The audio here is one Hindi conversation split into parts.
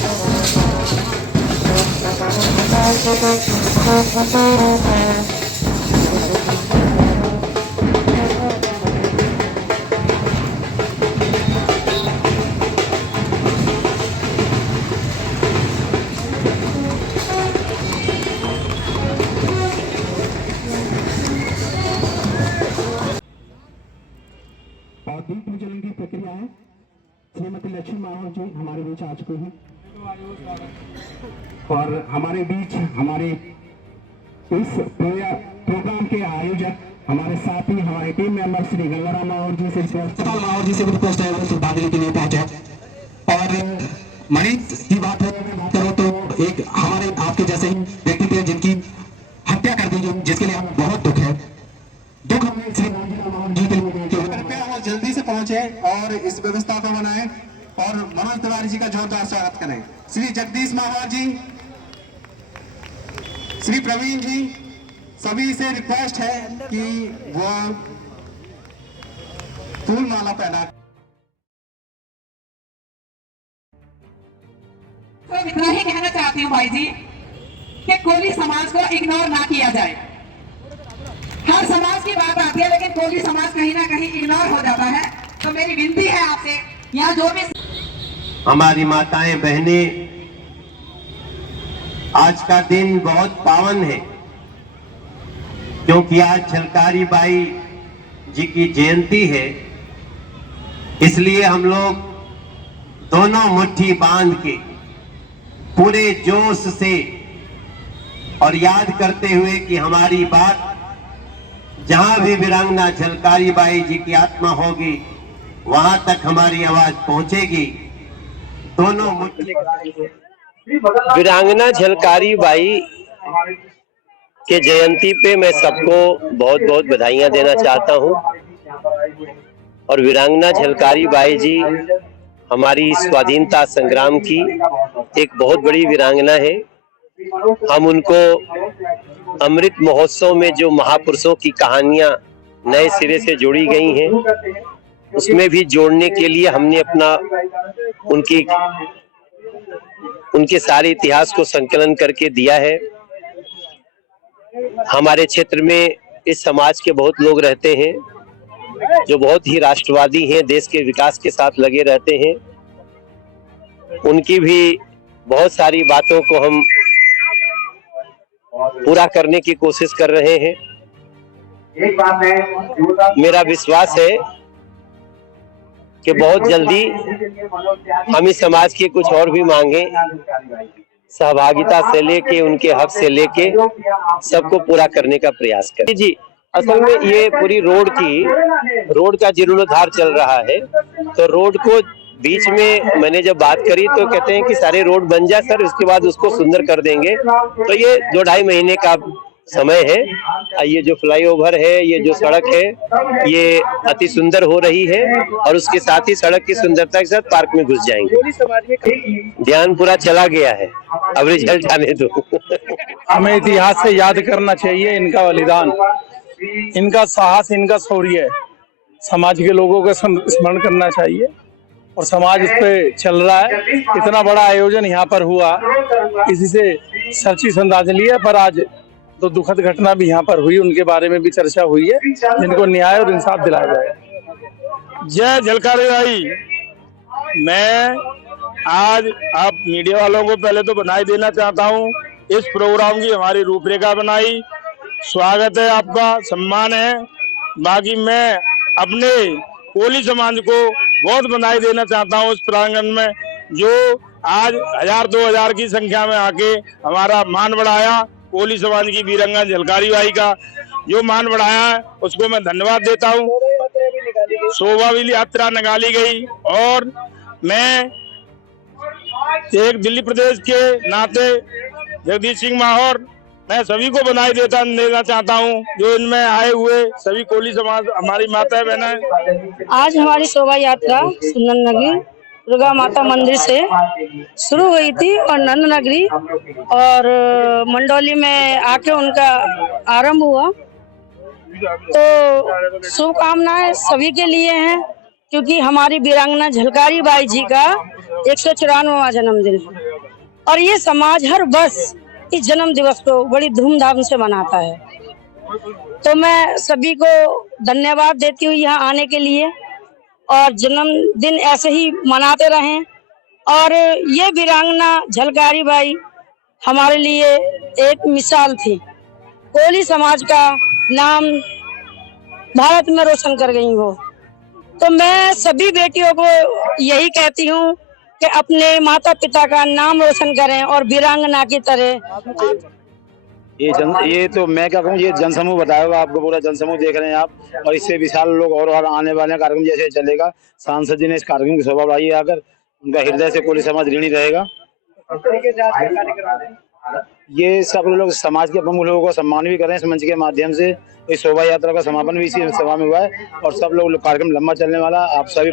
और दीप प्रज्वलन की प्रक्रिया है। श्रीमती लक्ष्मी माहौर जी हमारे बीच आ चुके हैं और हमारे बीच हमारे इस प्रोग्राम के आयोजक हमारे साथी हमारे टीम मेंबर श्री गंगाराम माहौर जी से माहौर जी से भी रिक्वेस्ट है वो भाग लेने के लिए पहुंचे। और मरीज की बात करो तो एक हमारे आपके जैसे ही व्यक्ति थे जिनकी हत्या कर दी गई, जिसके लिए हमें बहुत दुख है। दुख हमें श्री गंगाराम माहौर जी के लिए कृपया जल्दी से पहुंचे और इस व्यवस्था को बनाएं और मनोज तिवारी जी का जोरदार स्वागत करें। श्री जगदीश माहौर जी, श्री प्रवीण जी, सभी से रिक्वेस्ट है कि वो फूल माला पहना। तो इतना ही कहना चाहती हूँ भाई जी कि कोली समाज को इग्नोर ना किया जाए। हर समाज की बात आती है लेकिन कोली समाज कहीं ना कहीं इग्नोर हो जाता है। तो मेरी विनती है आपसे, यहाँ जो भी हमारी माताएं बहनें, आज का दिन बहुत पावन है क्योंकि आज झलकारी बाई जी की जयंती है। इसलिए हम लोग दोनों मुट्ठी बांध के पूरे जोश से और याद करते हुए कि हमारी बात जहां भी वीरांगना झलकारी बाई जी की आत्मा होगी वहां तक हमारी आवाज पहुंचेगी। दोनों वीरांगना झलकारी बाई के जयंती पे मैं सबको बहुत बहुत बधाइयां देना चाहता हूं। और वीरांगना झलकारी बाई जी हमारी स्वाधीनता संग्राम की एक बहुत बड़ी वीरांगना है। हम उनको अमृत महोत्सव में जो महापुरुषों की कहानियां नए सिरे से जोड़ी गई हैं उसमें भी जोड़ने के लिए हमने अपना उनके सारे इतिहास को संकलन करके दिया है। हमारे क्षेत्र में इस समाज के बहुत लोग रहते हैं जो बहुत ही राष्ट्रवादी हैं, देश के विकास के साथ लगे रहते हैं। उनकी भी बहुत सारी बातों को हम पूरा करने की कोशिश कर रहे हैं। मेरा विश्वास है कि बहुत जल्दी हम इस समाज की कुछ और भी मांगे सहभागिता से लेके उनके हक से लेके सबको पूरा करने का प्रयास करें। जी, असल में ये पूरी रोड का जीर्णोद्धार चल रहा है। तो रोड को बीच में मैंने जब बात करी तो कहते हैं कि सारे रोड बन जाए सर, उसके बाद उसको सुंदर कर देंगे। तो ये 2-2.5 महीने का समय है। ये जो फ्लाईओवर है, ये जो सड़क है, ये अति सुंदर हो रही है और उसके साथ ही सड़क की सुंदरता के साथ पार्क में घुस जाएंगे। ध्यान पूरा चला गया है, अब रिजल्ट आने दो। हमें इतिहास से याद करना चाहिए इनका बलिदान, इनका साहस, इनका शौर्य। समाज के लोगों का स्मरण करना चाहिए और समाज इस पे चल रहा है। इतना बड़ा आयोजन यहाँ पर हुआ, इसी से सच्ची श्रद्धांजलि है। पर आज तो दुखद घटना भी यहाँ पर हुई, उनके बारे में भी चर्चा हुई है, जिनको न्याय और इंसाफ दिलाया जाए। जय झलकारी बाई। मैं आज आप मीडिया वालों को पहले तो बधाई देना चाहता हूँ। इस प्रोग्राम की हमारी रूपरेखा बनाई, स्वागत है आपका, सम्मान है। बाकी मैं अपने कोली समाज को बहुत बधाई देना चाहता हूँ उस प्रांगण में जो आज 1000-2000 की संख्या में आके हमारा मान बढ़ाया। कोली समाज की वीरांगना झलकारी बाई का जो मान बढ़ाया है उसको मैं धन्यवाद देता हूँ। शोभा यात्रा निकाली गई और मैं एक दिल्ली प्रदेश के नाते जगदीश सिंह माहौर मैं सभी को बधाई देना चाहता हूँ जो इनमें आए हुए सभी कोली समाज हमारी माता बहनें। आज हमारी शोभा यात्रा सुंदर नगरी दुर्गा माता मंदिर से शुरू हुई थी और नंद नगरी और मंडोली में आके उनका आरंभ हुआ। तो शुभकामनाएं सभी के लिए हैं क्योंकि हमारी वीरांगना झलकारी बाई जी का 194वां जन्मदिन है। और ये समाज हर वर्ष इस जन्म दिवस को बड़ी धूमधाम से मनाता है। तो मैं सभी को धन्यवाद देती हूँ यहाँ आने के लिए, और जन्मदिन ऐसे ही मनाते रहें। और ये वीरांगना झलकारी बाई हमारे लिए एक मिसाल थी। कोली समाज का नाम भारत में रोशन कर गई वो। तो मैं सभी बेटियों को यही कहती हूँ कि अपने माता पिता का नाम रोशन करें और वीरांगना की तरह। ये तो मैं क्या कहूँ, ये जनसमूह बताया हुआ आपको, पूरा जनसमूह देख रहे हैं आप, और इससे विशाल लोग और आने वाले कार्यक्रम जैसे चलेगा। सांसद जी ने इस कार्यक्रम की शोभा बढ़ाई है, आकर उनका हृदय से कोली समाज ऋणी रहेगा। ये सब लोग समाज के प्रमुख लोगों को सम्मान भी करें इस मंच के माध्यम से। इस शोभा यात्रा का समापन भी इसी सभा में हुआ है और सब लोग कार्यक्रम लंबा चलने वाला। आप सभी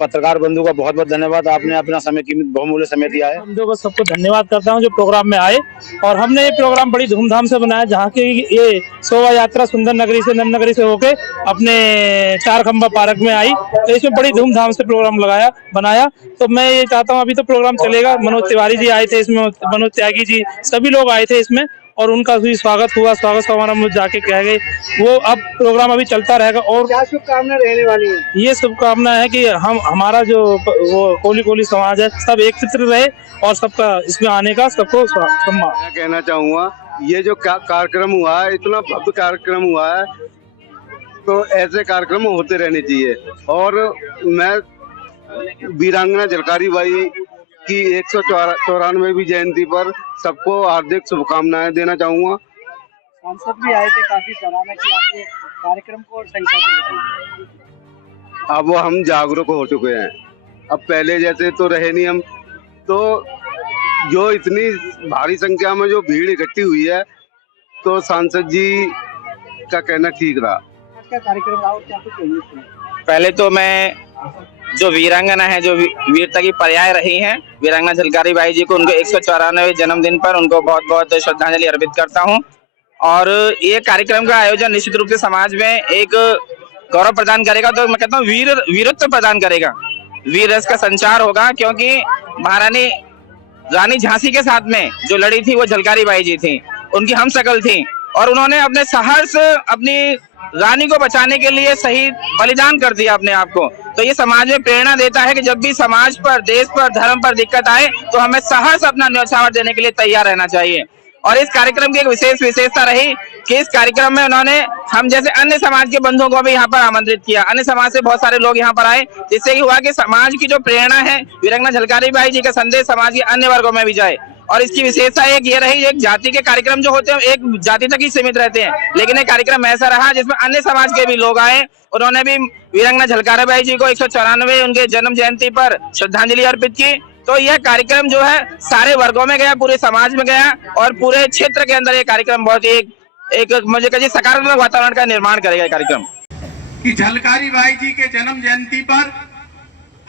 पत्रकार बंधु का बहुत बहुत धन्यवाद, आपने अपना समय कीमती बहुमूल्य समय दिया है। हम लोग सबको धन्यवाद करता हूं जो प्रोग्राम में आए, और हमने ये प्रोग्राम बड़ी धूमधाम से बनाया, जहां की ये शोभा यात्रा सुंदर नगरी से नंद नगरी से होके अपने चार खंबा पार्क में आई। तो इसमें बड़ी धूमधाम से प्रोग्राम बनाया। तो मैं ये चाहता हूँ, अभी तो प्रोग्राम चलेगा, मनोज तिवारी जी आए थे इसमें, मनोज त्यागी जी, सभी लोग आए थे इसमें, और उनका भी स्वागत हुआ। स्वागत समारोह जाके कह गए वो अब प्रोग्राम अभी चलता रहेगा। और क्या शुभकामना रहने वाली है? ये शुभकामना है कि हमारा जो वो कोली समाज है सब एकत्र रहे और सबका इसमें आने का सबको सम्मान। मैं कहना चाहूँगा, ये जो कार्यक्रम हुआ है, इतना भव्य कार्यक्रम हुआ है, तो ऐसे कार्यक्रम होते रहने चाहिए। और मैं वीरांगना झलकारी बाई की 194वीं जयंती पर सबको हार्दिक शुभकामनाएं देना चाहूँगा। सांसद भी आए थे, काफी सराहना की आपके कार्यक्रम को और संख्या को। अब हम जागरूक हो चुके हैं, अब पहले जैसे तो रहे नहीं हम। तो जो इतनी भारी संख्या में जो भीड़ इकट्ठी हुई है, तो सांसद जी का कहना ठीक रहा। क्या कार्यक्रम रहा और क्या कुछ चाहिए? पहले तो मैं जो वीरांगना है, जो वीरता की पर्याय रही हैं, वीरांगना झलकारी बाई जी को उनके 194वें जन्मदिन पर उनको बहुत बहुत श्रद्धांजलि अर्पित करता हूं। और ये कार्यक्रम का आयोजन निश्चित रूप से समाज में एक गौरव प्रदान करेगा। तो मैं कहता हूँ वीरत्व प्रदान करेगा, वीर रस का संचार होगा, क्योंकि महारानी रानी झांसी के साथ में जो लड़ी थी वो झलकारी बाई जी थी, उनकी हम शकल थी, और उन्होंने अपने साहस, अपनी रानी को बचाने के लिए शहीद बलिदान कर दिया अपने आप को। तो ये समाज में प्रेरणा देता है कि जब भी समाज पर, देश पर, धर्म पर दिक्कत आए तो हमें साहस अपना न्यौछावर देने के लिए तैयार रहना चाहिए। और इस कार्यक्रम की एक विशेषता रही कि इस कार्यक्रम में उन्होंने हम जैसे अन्य समाज के बंधुओं को भी यहाँ पर आमंत्रित किया। अन्य समाज से बहुत सारे लोग यहाँ पर आए, जिससे हुआ कि समाज की जो प्रेरणा है, वीरांगना झलकारी बाई जी का संदेश समाज के अन्य वर्गों में भी जाए। और इसकी विशेषता एक ये रही, एक जाति के कार्यक्रम जो होते हैं एक जाति तक ही सीमित रहते हैं, लेकिन एक कार्यक्रम ऐसा रहा जिसमें अन्य समाज के भी लोग आए। उन्होंने भी वीरांगना झलकारी बाई जी को 194 उनके जन्म जयंती पर श्रद्धांजलि अर्पित की। तो यह कार्यक्रम जो है सारे वर्गों में गया, पूरे समाज में गया, और पूरे क्षेत्र के अंदर ये कार्यक्रम बहुत एक मुझे कहिए सकारात्मक वातावरण का निर्माण करेगा। कार्यक्रम कि झलकारी बाई जी के जन्म जयंती पर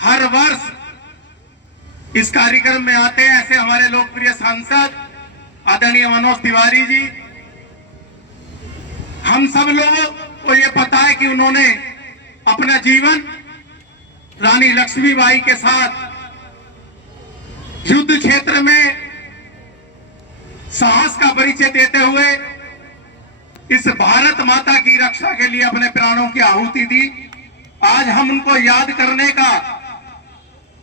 हर वर्ष इस कार्यक्रम में आते हैं। ऐसे हमारे लोकप्रिय सांसद आदरणीय मनोज तिवारी जी, हम सब लोगों को ये पता है कि उन्होंने अपना जीवन रानी लक्ष्मीबाई के साथ युद्ध क्षेत्र में साहस का परिचय देते हुए इस भारत माता की रक्षा के लिए अपने प्राणों की आहुति दी। आज हम उनको याद करने का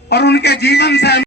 और उनके जीवन से